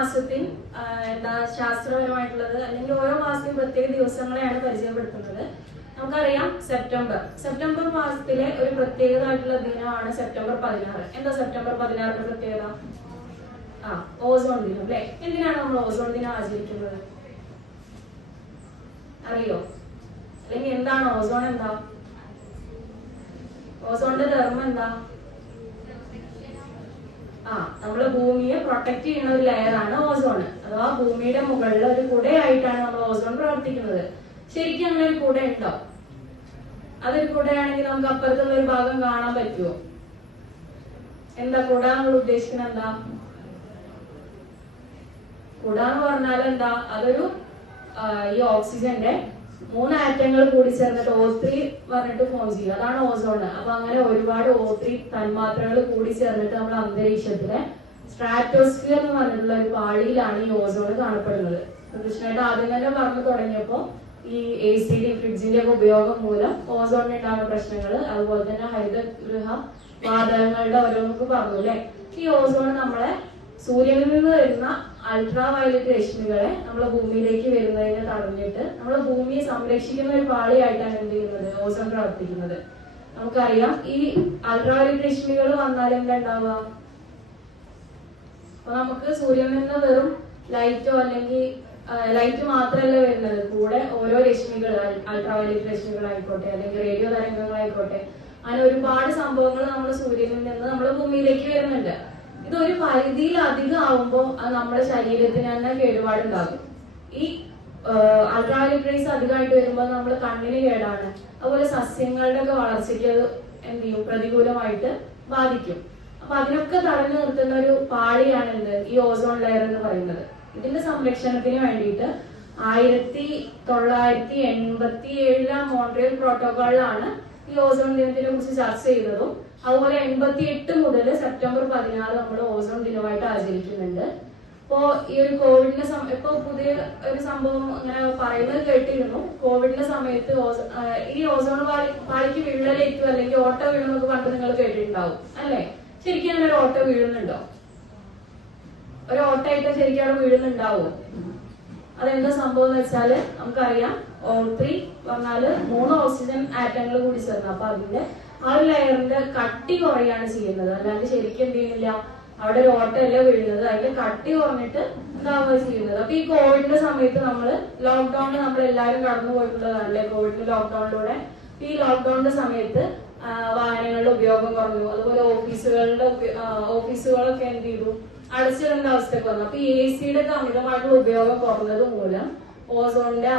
മാസത്തിൽ എന്താ ശാസ്ത്രപരമായിട്ടുള്ളത് അല്ലെങ്കിൽ ഓരോ മാസത്തിൽ പ്രത്യേക ദിവസങ്ങളെയാണ് പരിചയപ്പെടുത്തുന്നത്. നമുക്കറിയാം സെപ്റ്റംബർ. സെപ്റ്റംബർ മാസത്തിലെ ഒരു പ്രത്യേകമായിട്ടുള്ള ദിനമാണ് സെപ്റ്റംബർ പതിനാറ്. എന്താ സെപ്റ്റംബർ പതിനാറിന്റെ പ്രത്യേകത? ആ ഓസോൺ ദിനം അല്ലെ? എന്തിനാണ് നമ്മൾ ഓസോൺ ദിനം ആചരിക്കുന്നത്? അറിയോ? അല്ലെങ്കിൽ എന്താണ് ഓസോൺ എന്താ? ഓസോണിന്റെ ധർമ്മം എന്താ? ആ ഭൂമിയെ പ്രൊട്ടക്ട് ചെയ്യുന്ന ഒരു ലെയറാണ് ഓസോൺ അഥവാ ഭൂമിയുടെ മുകളിൽ ഒരു കുടയായിട്ടാണ് നമ്മൾ ഓസോൺ പ്രവർത്തിക്കുന്നത്. ശരിക്കും അങ്ങനെ ഒരു കുട ഉണ്ടോ? അതൊരു കുടയാണെങ്കിൽ നമുക്ക് അപ്പുറത്തുള്ള ഒരു ഭാഗം കാണാൻ പറ്റുമോ എന്താ കുട നമ്മൾ ഉദ്ദേശിക്കുന്നത് എന്താ? കുട എന്ന് പറഞ്ഞാൽ എന്താ? അതൊരു ഈ ഓക്സിജന്റെ മൂന്ന് ആറ്റങ്ങൾ കൂടി ചേർന്നിട്ട് ഓ ത്രീ പറഞ്ഞിട്ട് ഫോം ചെയ്യും അതാണ് ഓസോൺ അപ്പൊ അങ്ങനെ ഒരുപാട് ഓ ത്രീ തന്മാത്രകൾ കൂടി ചേർന്നിട്ട് നമ്മൾ അന്തരീക്ഷത്തിലെ സ്ട്രാറ്റോസ്ഫിയർ എന്ന് പറഞ്ഞിട്ടുള്ള ഒരു പാളിയിലാണ് ഈ ഓസോൺ കാണപ്പെടുന്നത്. കൃഷ്ണയുടെ ആദ്യം തന്നെ പറഞ്ഞു തുടങ്ങിയപ്പോ ഈ എ സി ഡി ഫ്രിഡ്ജിന്റെ ഒക്കെ ഉപയോഗം മൂലം ഓസോണിന് ഉണ്ടാകുന്ന പ്രശ്നങ്ങൾ അതുപോലെ തന്നെ ഹരിതഗൃഹ വാതകങ്ങളുടെ ഓരോന്നൊക്കെ പറഞ്ഞു അല്ലെ? ഈ ഓസോൺ നമ്മളെ സൂര്യനിൽ നിന്ന് വരുന്ന അൾട്രാ വയലറ്റ് രശ്മികളെ നമ്മളെ ഭൂമിയിലേക്ക് വരുന്നതിനെ തടഞ്ഞിട്ട് നമ്മളെ ഭൂമിയെ സംരക്ഷിക്കുന്ന ഒരു പാളിയായിട്ടാണ് എന്ത് ചെയ്യുന്നത്? ഓസോൺ പ്രവർത്തിക്കുന്നത്. നമുക്കറിയാം ഈ അൾട്രാ വയലറ്റ് രശ്മികൾ വന്നാൽ എന്താ ഉണ്ടാവുക? അപ്പൊ നമുക്ക് സൂര്യനിൽ നിന്ന് വെറും ലൈറ്റോ അല്ലെങ്കിൽ ലൈറ്റ് മാത്രമല്ല വരുന്നത്. കൂടെ ഓരോ രശ്മികൾ അൾട്രാ വയലറ്റ് രശ്മികളായിക്കോട്ടെ അല്ലെങ്കിൽ റേഡിയോ തരംഗങ്ങളായിക്കോട്ടെ അങ്ങനെ ഒരുപാട് സംഭവങ്ങൾ നമ്മുടെ സൂര്യനിൽ നിന്ന് നമ്മുടെ ഭൂമിയിലേക്ക് വരുന്നുണ്ട്. ഇത് ഒരു പരിധിയിൽ അധികം ആവുമ്പോൾ അത് നമ്മുടെ ശരീരത്തിന് തന്നെ കേടുപാടുണ്ടാകും. ഈ അൾട്രാ വയലറ്റ് റേസ് അധികമായിട്ട് വരുമ്പോൾ നമ്മുടെ കണ്ണിന് കേടാണ്. അതുപോലെ സസ്യങ്ങളുടെ ഒക്കെ വളർച്ചയ്ക്ക് അത് എന്ത് ചെയ്യും? പ്രതികൂലമായിട്ട് ബാധിക്കും. അപ്പൊ അതിനൊക്കെ തടഞ്ഞു നിർത്തുന്ന ഒരു പാളിയാണ് എന്ത്? ഈ ഓസോൺ ലെയർ എന്ന് പറയുന്നത്. ഇതിന്റെ സംരക്ഷണത്തിന് വേണ്ടിയിട്ട് ആയിരത്തി തൊള്ളായിരത്തി എൺപത്തി ഏഴിലെ മോൺട്രിയൽ പ്രോട്ടോകോളിലാണ് ഈ ഓസോൺ ദിനത്തിനെ കുറിച്ച് ചർച്ച ചെയ്തതും അതുപോലെ എൺപത്തി എട്ട് മുതൽ സെപ്റ്റംബർ പതിനാറ് നമ്മൾ ഓസോൺ ദിനമായിട്ട് ആചരിക്കുന്നുണ്ട്. ഇപ്പോ ഈ ഒരു കോവിഡിന്റെ ഇപ്പൊ പുതിയ ഒരു സംഭവം അങ്ങനെ പറയുന്നത് കേട്ടിരുന്നു. കോവിഡിന്റെ സമയത്ത് ഈ ഓസോൺ പാളി പാളിക്ക് വിള്ളലേക്കും അല്ലെങ്കിൽ ഓട്ടോ വീഴുന്നൊക്കെ പണ്ട് നിങ്ങൾ കേട്ടിട്ടുണ്ടാവും അല്ലെ? ശരിക്കും അങ്ങനെ ഒരു ഓട്ടോ വീഴുന്നുണ്ടോ? ഒരു ഓട്ടമായിട്ട് ശരിക്കും അവിടെ വീഴുന്നുണ്ടാവോ? അതെന്താ സംഭവം എന്ന് വെച്ചാൽ നമുക്കറിയാം ഓൾ ത്രീ വന്നാൽ മൂന്ന് ഓക്സിജൻ ആറ്റങ്ങൾ കൂടി ചേർന്നു. അപ്പൊ അതിന്റെ ആ ഒരു ലെയറിന്റെ കട്ടി കുറയാണ് ചെയ്യുന്നത്. അല്ലാണ്ട് ശരിക്കും എന്ത് ചെയ്യുന്നില്ല. അവിടെ ഒരു ഓട്ടമല്ല വീഴുന്നത്. അതിന്റെ കട്ടി കുറഞ്ഞിട്ട് എന്താവുക ചെയ്യുന്നത്. അപ്പൊ ഈ കോവിഡിന്റെ സമയത്ത് നമ്മൾ ലോക്ക്ഡൌണിൽ നമ്മൾ എല്ലാവരും കടന്നു പോയിട്ടുള്ളതാണല്ലേ? കോവിഡിന്റെ ലോക്ക്ഡൌണിലൂടെ ഈ ലോക്ക്ഡൌണിന്റെ സമയത്ത് വാഹനങ്ങളുടെ ഉപയോഗം കുറഞ്ഞു. അതുപോലെ ഓഫീസുകളുടെ ഓഫീസുകളൊക്കെ എന്ത് ചെയ്തു? അടച്ചിടേണ്ട അവസ്ഥയൊക്കെ വന്നു. അപ്പൊ എ സിയുടെ ഒക്കെ അമിതമായിട്ടുള്ള ഉപയോഗം കുറഞ്ഞത് മൂലം ഓസോണിന്റെ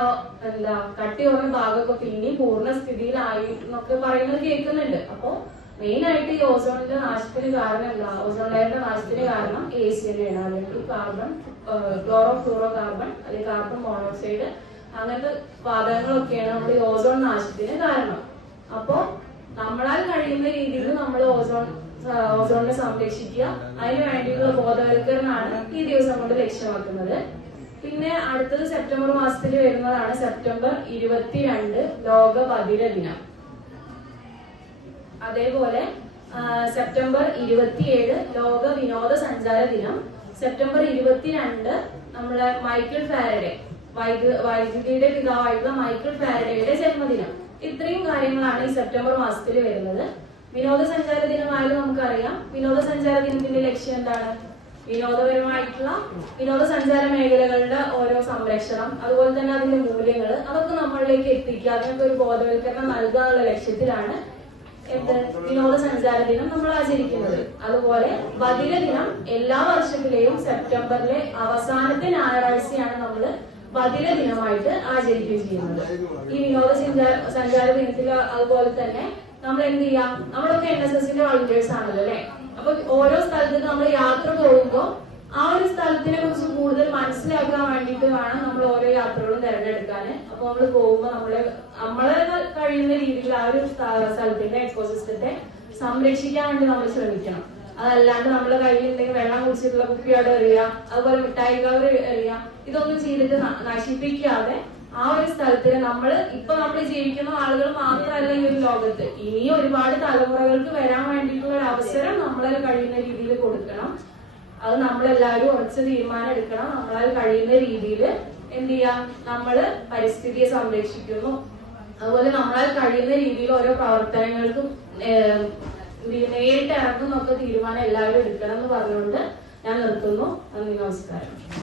എന്താ കട്ടി കുറഞ്ഞ ഭാഗമൊക്കെ പിന്നെ പൂർണ സ്ഥിതിയിലായി എന്നൊക്കെ പറയുന്നത് കേൾക്കുന്നുണ്ട്. അപ്പൊ മെയിൻ ആയിട്ട് ഈ ഓസോണിന്റെ നാശത്തിന് കാരണം എന്താ? ഓസോൺ ലെയറിന്റെ നാശത്തിന് കാരണം എ സി തന്നെയാണ് അല്ലെങ്കിൽ കാർബൺ ക്ലോറോ ഫ്ലൂറോ കാർബൺ അല്ലെങ്കിൽ കാർബൺ മോണോക്സൈഡ് അങ്ങനത്തെ വാതകങ്ങളൊക്കെയാണ് നമ്മുടെ ഈ ഓസോൺ നാശത്തിന് കാരണം. അപ്പോ നമ്മളാൽ കഴിയുന്ന രീതിയിൽ നമ്മൾ ഓസോൺ ഓസോണിനെ സംരക്ഷിക്കുക. അതിന് വേണ്ടിയിട്ടുള്ള ബോധവൽക്കരണമാണ് ഈ ദിവസം കൊണ്ട് ലക്ഷ്യമാക്കുന്നത്. പിന്നെ അടുത്തത് സെപ്റ്റംബർ മാസത്തിൽ വരുന്നതാണ് സെപ്റ്റംബർ ഇരുപത്തിരണ്ട് ലോക ബധിര ദിനം. അതേപോലെ സെപ്റ്റംബർ ഇരുപത്തിയേഴ് ലോക വിനോദ സഞ്ചാര ദിനം. സെപ്റ്റംബർ ഇരുപത്തിരണ്ട് നമ്മളെ മൈക്കിൾ ഫാരഡേ വൈദ്യു വൈദ്യുതിയുടെ പിതാവായിട്ടുള്ള മൈക്കിൾ ഫാരഡയുടെ ജന്മദിനം. ഇത്രയും കാര്യങ്ങളാണ് ഈ സെപ്റ്റംബർ മാസത്തിൽ വരുന്നത്. വിനോദസഞ്ചാര ദിനമായാലും നമുക്കറിയാം. വിനോദസഞ്ചാര ദിനത്തിന്റെ ലക്ഷ്യം എന്താണ്? വിനോദപരമായിട്ടുള്ള വിനോദസഞ്ചാര മേഖലകളുടെ ഓരോ സംരക്ഷണം അതുപോലെ തന്നെ അതിന്റെ മൂല്യങ്ങൾ അതൊക്കെ നമ്മളിലേക്ക് എത്തിക്കുക. അതിനൊക്കെ ഒരു ബോധവൽക്കരണം നൽകുക എന്നുള്ള ലക്ഷ്യത്തിലാണ് എന്ത് വിനോദസഞ്ചാര ദിനം നമ്മൾ ആചരിക്കുന്നത്. അതുപോലെ ബദിര ദിനം എല്ലാ വർഷത്തിലെയും സെപ്റ്റംബറിലെ അവസാനത്തെ ഞായറാഴ്ചയാണ് നമ്മൾ ബദിര ദിനമായിട്ട് ആചരിക്കുകയും ചെയ്യുന്നത്. ഈ വിനോദസഞ്ചാര സഞ്ചാര ദിനത്തിൽ അതുപോലെ തന്നെ നമ്മൾ എന്ത് ചെയ്യാം? നമ്മളൊക്കെ എൻ എസ് എസിന്റെ വളണ്ടിയേഴ്സ് ആണല്ലോ അല്ലെ? അപ്പൊ ഓരോ സ്ഥലത്ത് നമ്മൾ യാത്ര പോകുമ്പോൾ ആ ഒരു സ്ഥലത്തിനെ കുറിച്ച് കൂടുതൽ മനസ്സിലാക്കാൻ വേണ്ടിയിട്ട് വേണം നമ്മൾ ഓരോ യാത്രകളും തിരഞ്ഞെടുക്കാൻ. അപ്പൊ നമ്മൾ പോകുമ്പോൾ നമ്മളെ നമ്മളെ കഴിയുന്ന രീതിയിൽ ആ ഒരു സ്ഥ- സ്ഥലത്തിന്റെ എക്കോസിസ്റ്റത്തെ സംരക്ഷിക്കാൻ വേണ്ടി നമ്മൾ ശ്രമിക്കണം. അതല്ലാണ്ട് നമ്മളെ കയ്യിലുണ്ടെങ്കിൽ വെള്ളം കുടിച്ചിട്ടുള്ള കുപ്പിയോടെ എറിയുക അതുപോലെ മിഠായി കവർ എറിയുക ഇതൊന്നും ചെയ്തിട്ട് നശിപ്പിക്കാതെ ആ ഒരു സ്ഥലത്തിന് നമ്മൾ ഇപ്പൊ നമ്മൾ ജീവിക്കുന്ന ആളുകൾ മാത്രമല്ല ഈ ഒരു ലോകത്ത്. ഇനിയും ഒരുപാട് തലമുറകൾക്ക് വരാൻ വേണ്ടിയിട്ടുള്ള കഴിയുന്ന രീതിയിൽ കൊടുക്കണം. അത് നമ്മളെല്ലാവരും ഉറച്ച തീരുമാനം എടുക്കണം. നമ്മളാൽ കഴിയുന്ന രീതിയിൽ എന്ത് ചെയ്യാം? നമ്മൾ പരിസ്ഥിതിയെ സംരക്ഷിക്കുന്നു. അതുപോലെ നമ്മളാൽ കഴിയുന്ന രീതിയിൽ ഓരോ പ്രവർത്തനങ്ങൾക്കും നേരിട്ട് ഇറങ്ങുന്നൊക്കെ തീരുമാനം എല്ലാവരും എടുക്കണം എന്ന് പറഞ്ഞുകൊണ്ട് ഞാൻ നിർത്തുന്നു. നന്ദി നമസ്കാരം.